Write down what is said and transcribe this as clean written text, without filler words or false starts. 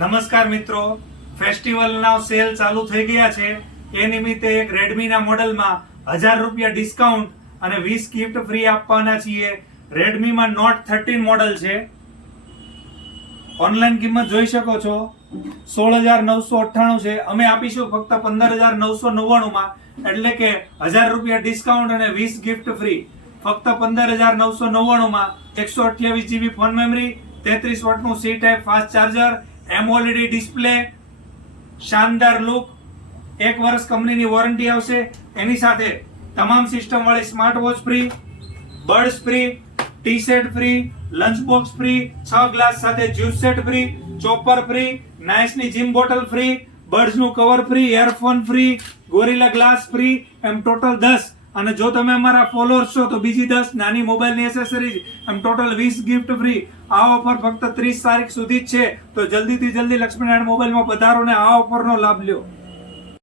નમસ્કાર મિત્રો, ફેસ્ટિવલના સેલ ચાલુ થઈ ગયા છે. એ નિમિત્તે એક રેડમીના મોડેલમાં 1000 રૂપિયા ડિસ્કાઉન્ટ અને 20 ગિફ્ટ ફ્રી આપવાના છીએ. રેડમીમાં નોટ 13 મોડેલ છે. ઓનલાઈન કિંમત જોઈ શકો છો 16,998 છે. અમે આપીશું ફક્ત 15,999 માં, એટલે કે 1000 રૂપિયા ડિસ્કાઉન્ટ અને 20 ગિફ્ટ ફ્રી. ફક્ત 15,999 માં 128 GB ફોન મેમરી, 33 વોટનું C type fast charger, AMOLED display, શાનદાર લુક, 1 વર્ષ કંપનીની વોરંટી આવશે. એની સાથે તમામ સિસ્ટમ વાળી smart watch free, buds free, tea set free, lunch box free, 6 glass સાથે juice set free, chopper free, નાઇસની જીમ બોટલ ફ્રી, બર્ડ્સ નું cover free, earphone free, gorilla glass free, એમ ટોટલ 10. અને જો તમે અમારા ફોલોઅર્સ છો તો બીજી 10 નાની મોબાઈલની એસેસરીઝ, એમ ટોટલ 20 ગિફ્ટ ફ્રી. આ ઓફર ફક્ત 30 તારીખ સુધી જ છે, તો જલ્દીથી જલ્દી લક્ષ્મીનારાયણ મોબાઈલમાં પધારો ને આ ઓફરનો લાભ લ્યો.